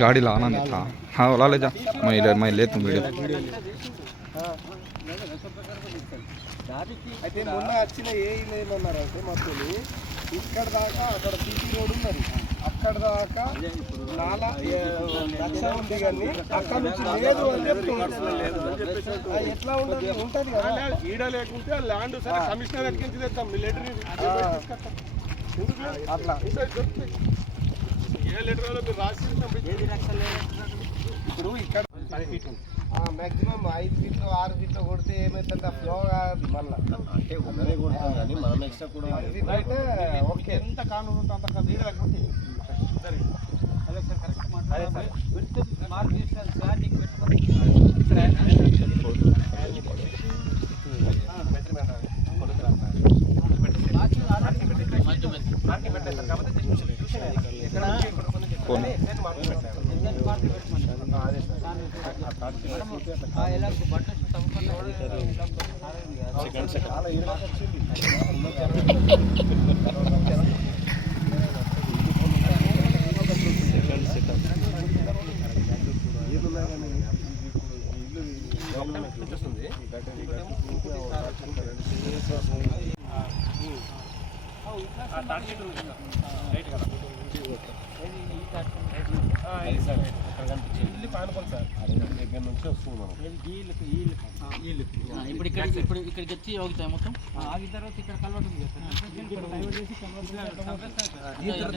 गाड़ी लाना नहीं था हाँ ला ले जा मैं ले मैं ले तुम वीडियो అయితే మొన్న వచ్చిన ఏ ఏమన్నారంటే మొత్తం ఇక్కడ దాకా అక్కడ బీటీ రోడ్ ఉన్నది అక్కడ దాకా నాలా లక్ష ఉంది కానీ అక్కడ నుంచి లేదు అని చెప్తున్నారు ఆ, ఎట్లా ఉండదు ఉంటది కదా ఈడ లేకుంటే ల్యాండ్ సరే కమిషనర్ ఎక్కించి తెస్తాం మిలిటరీ అట్లా ఏ లెటర్ మీరు రాసి ఇప్పుడు ఇక్కడ మాక్సిమం ఐదు ఫీట్లు ఆరు ఫీట్లు కొడితే ఏమైతుంది ఆ ఫ్లో కాదు మళ్ళీ అంటే ఉన్నదే కొడతాం కానీ మనం ఎక్స్ట్రా కూడా ఐదు ఫీట్లు అయితే ఓకే ఎంత కానూరు ఉంటే అంత నీడ లేకపోతే कौन చాలా ఇరుకు వచ్చింది. ఏదున్నా కానీ ఇల్లు ఇల్లు పానుకోండి సార్ దగ్గర నుంచి వస్తుంది మనం ఇప్పుడు ఇక్కడ ఇప్పుడు ఇక్కడికి వచ్చి ఆగుతాయి మొత్తం ఆగిన తర్వాత ఇక్కడ కలవడం ఉంది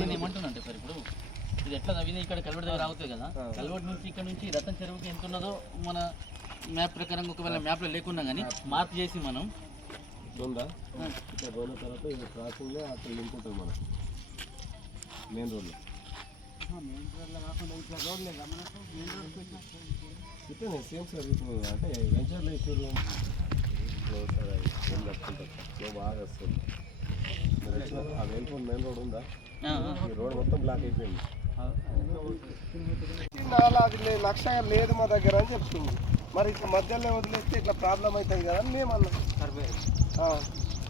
నేను ఏమంటున్నా సార్ ఇప్పుడు ఇది ఎట్లా నవ్వింది ఇక్కడ కలవట్ దగ్గర ఆగుతాయి కదా కలవట్ నుంచి ఇక్కడ నుంచి రతన్ చెరువుకి ఎంత ఉన్నదో మన మ్యాప్ ప్రకారం ఒకవేళ మ్యాప్లో లేకున్నా కానీ మార్క్ చేసి మనం ఉందా ఇక్కడ పోయిన తర్వాత ఇది క్రాసింగ్లో అక్కడ లింక్ ఉంటుంది మనం మెయిన్ రోడ్లో ఇట్లనే సేమ్ సార్ ఇప్పుడు అంటే వెంచర్లో ఇష్యూలు ఫ్లో సార్ ఏం తప్పుకుంటారు బాగా వస్తుంది ఆ వెళ్ళిపోయిన మెయిన్ రోడ్ ఉందా ఈ రోడ్ మొత్తం బ్లాక్ అయిపోయింది నాలా అది లక్ష లేదు మా దగ్గర అని చెప్తుంది మరి ఇట్లా మధ్యలో వదిలేస్తే ఇట్లా ప్రాబ్లం అవుతుంది కదా అని మేము అన్నా ఆ,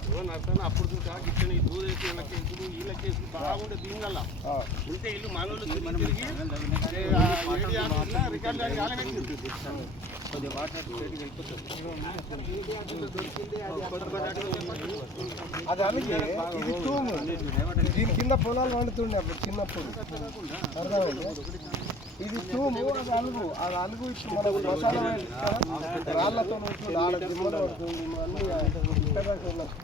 నడుస్తాను అప్పుడు చూసా. కిచెన్ ఈ దూర వేసి వీళ్ళకి వేసుకుని వీళ్ళకి వేసుకుని బాగుండే దీనివల్ల. ఆ. ఉంటే ఇల్లు అంతా రికార్డు అది అలాగే ఇది తూము. దీని కింద పొలాలు వండుతుండే అప్పుడు చిన్నప్పుడు. అర్థమైంది? ఇది తూము అది అలుగు అది అలుగు ఇప్పుడు మనకు మసాలా వేస్తారు. రాళ్ళతో ఉంటుంది ఆడ దిమ్మలు పడుతుంది అన్ని ఇక్కడ దాకా ఉన్నది.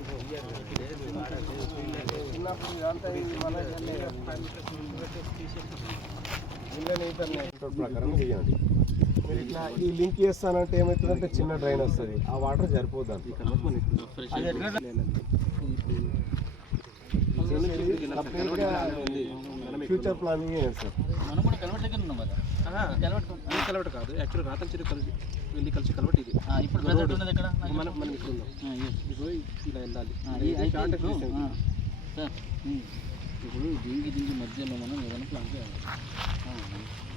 చిన్నప్పుడు ఇదంతా ఇది మన ఇళ్ళని ఇంటర్నెట్ రోడ్ ప్రకారం చేయండి మీరు ఇట్లా ఈ లింక్ చేస్తానంటే ఏమవుతుందంటే చిన్న డ్రైన్ వస్తుంది ఆ వాటర్ సరిపోద్ది ఫ్యూచర్ ప్లానింగ్ సార్? మనం కూడా కలవట్ దగ్గర ఉన్నాం కదా. కలవట్ కాదు. యాక్చువల్ రాతం చెరువు కలిసి వెళ్ళి కలిసి కలవట ఇది. ఆ, ఇప్పుడు ఉన్నది ఎక్కడ? మనం మనం ఇక్కడ ఉన్నాం. ఆ, yes. ఇదిగో ఇలా వెళ్ళాలి. సార్. ఇప్పుడు దీనికి దీనికి మధ్యలో మనం ఏదైనా ప్లాన్ చేయాలి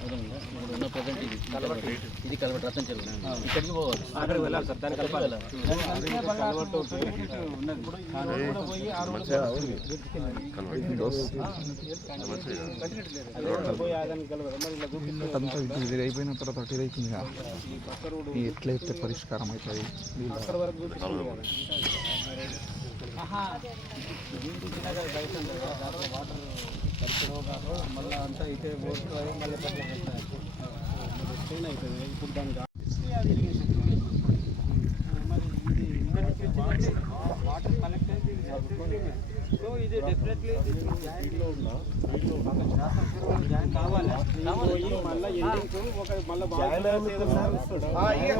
అర్థమైందా? ఇప్పుడు ఉన్న ప్రజెంట్ ఇది కలవట్ ఇది కలవట్ రత్నం చెరువు ఇక్కడికి పోవాలి అక్కడికి వెళ్ళాలి సార్ దానికి వెళ్ళాలి అంతా ఇది అయిపోయిన తర్వాత అటు ఇది అవుతుంది కదా ఇది ఎట్లా అయితే పరిష్కారం అవుతుంది మళ్ళీ అంతా ఇటే పోతుంది మళ్ళీ అవుతుంది ఇప్పుడు దానికి వాటర్ కనెక్ట్ అయితే సో ఇది డెఫినెట్లీ కావాలి? మళ్ళీ ఎండింగ్ ఒక మళ్ళీ ఆ, ఇక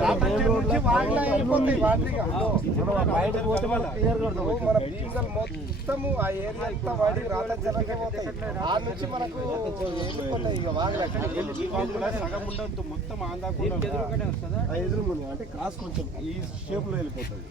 రాత్రి నుంచి వాగిలా వెళ్ళిపోతాయి వాటరిగా. ఇప్పుడు మన బీగల్ మొత్తము ఆ ఏరియా అంతా వాడి రాత జరగకపోతాయి ఆ నుంచి మనకు వెళ్ళిపోతాయి ఇక వాగిలా సగం ఉండొద్దు. మొత్తం ఆందాకుండా ఎదురు అంటే క్రాస్ కొంచెం ఈ షేప్లో వెళ్ళిపోతుంది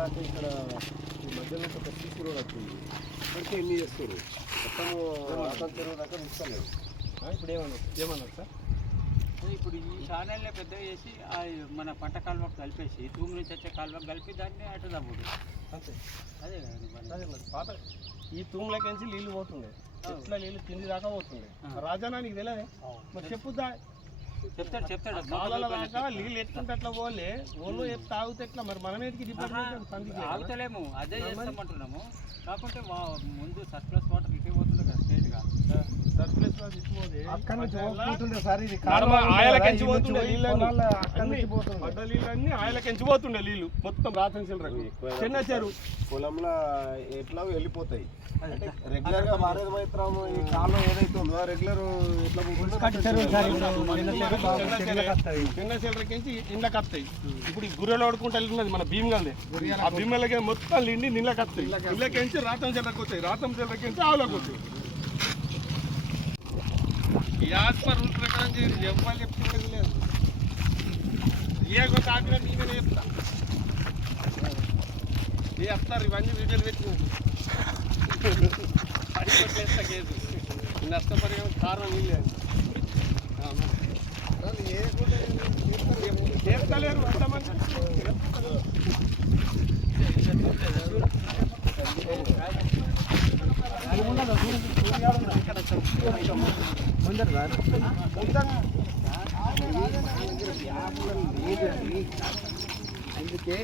దాకా ఇక్కడ ఈ మధ్యలో ఒక సీసీ రోడ్ వచ్చింది అంటే ఎన్ని చేస్తారు మొత్తము చెరువు దాకా ఇప్పుడు ఏమన్నారు ఏమన్నారు సార్? ఇప్పుడు ఈ ఛానల్ని పెద్దగా చేసి మన పంట కాలువకు కలిపేసి తూము నుంచి వచ్చే కాలువకు కలిపి దాన్ని అటు తమ్ముడు అంతే. అదే అదే మరి పాత ఈ తూములకించి నీళ్ళు పోతుండే. ఎట్లా నీళ్ళు కింది దాకా పోతుండే. రాజానా నీకు తెలియదే. మరి చెప్పుదా చెప్తాడు చెప్తాడు. నీళ్ళు ఎత్తుంటే అట్లా పోలే ఓళ్ళు ఎత్తు తాగితే ఎట్లా మరి? మనం ఏంటికి డిపార్ట్మెంట్ పందికి ఆగుతలేము. అదే చేస్తామంటున్నాము. కాకుంటే ముందు సర్ప్లస్ వాటర్ ఇటు పోతుంది కదా తీసుకుపోతే అక్కడ నుంచి పోతుండే సార్ ఇది ఆయలకెంచి పోతుండే నీళ్ళన్నీ. అక్కడ నుంచి పోతుండే పడ్డ నీళ్ళన్నీ ఆయలకెంచి పోతుండే నీళ్ళు. మొత్తం రాతం చిల్లరకు చిన్న చెరువు పొలంలో ఎట్లా వెళ్ళిపోతాయి? అంటే రెగ్యులర్గా మారేది మాత్రం ఈ కాలం ఏదైతే ఉందో రెగ్యులర్ ఎట్లా చిన్న చెల్లరకించి ఇండ్లకి వస్తాయి ఇప్పుడు ఈ గుర్రెలు ఆడుకుంటూ వెళ్తున్నది మన భీమగల్దే ఆ భీమలకి మొత్తం నిండి నీళ్ళకి వస్తాయి ఇళ్ళకించి రాతం చెల్లకి వస్తాయి. రాతం చెల్లకించి ఆవులకు వస్తాయి. యాజ్ పర్ రూల్ ప్రకారం చేయండి ఎవరు చెప్తున్నది లేదు ఏ ఒక ఆగ్రహ నేనే చెప్తా. ఏ చెప్తారు ఇవన్నీ వీడియోలు పెట్టినది అయిపోతే కేసు? నష్టపరిహారం కారణం వీళ్ళే చేస్తలేరు ఎంతమంది? అందుకే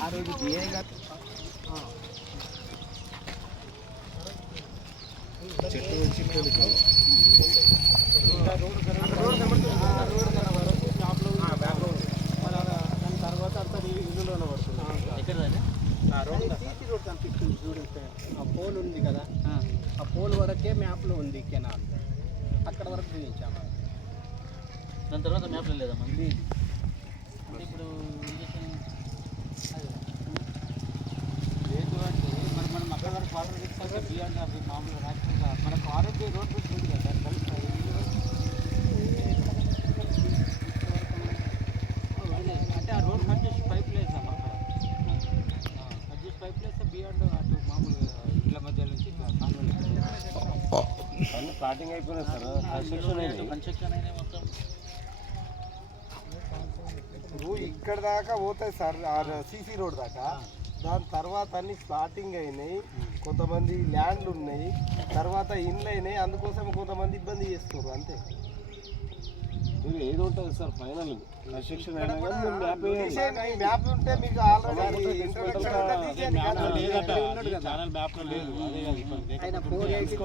ఆ రోజు డిఏ గారు దాని తర్వాత అంతా ఇల్లులోనే పడుతుంది సీసీ రోడ్ కనిపిస్తుంది చూడండి ఆ పోల్ ఉంది కదా. ఆ పోల్ వరకే మ్యాప్లో ఉంది కెనాల్. అక్కడ వరకు చూపించాము దాని తర్వాత మ్యాప్లో లేదా అంటే ఇప్పుడు ఇంజక్షన్ లేదు అంటే మరి మనం అక్కడ వరకు వాటర్ తీసుకొస్తే బియాండ్ మామూలుగా రాకుండా మనకు ఆరోగ్య రోడ్ బ్రిడ్జ్ ఉంది కదా దాన్ని కలుపుతారు. అదే, అంటే ఆ రోడ్ కట్ చేసి పైప్ వేసాం అక్కడ ఆ, కట్ చేసి పైప్ వేస్తే బియాండ్ అటు మామూలుగా ఇళ్ళ మధ్య నుంచి ఇట్లా కాలువలు అన్ని ప్లాటింగ్ అయిపోయినాయి సార్. కన్స్ట్రక్షన్ అయినాయి కన్స్ట్రక్షన్ మొత్తం ఇప్పుడు ఇక్కడ దాకా పోతాయి సార్ సీసీ రోడ్ దాకా. దాని తర్వాత అన్ని స్టార్టింగ్ అయినాయి. కొంతమంది ల్యాండ్లు ఉన్నాయి. తర్వాత ఇండ్లు అయినాయి. అందుకోసం కొంతమంది ఇబ్బంది చేస్తున్నారు అంతే. ఇది ఏది ఉంటుంది సార్ ఫైనల్ కన్స్ట్రక్షన్ అయినా కానీ మీరు మ్యాప్ వేయండి. మ్యాప్ ఉంటే మీకు ఆల్రెడీ ఇంట్రొడక్షన్ ఉంటే తీసేయండి. ఆయన ఫోర్ ఎయిటీ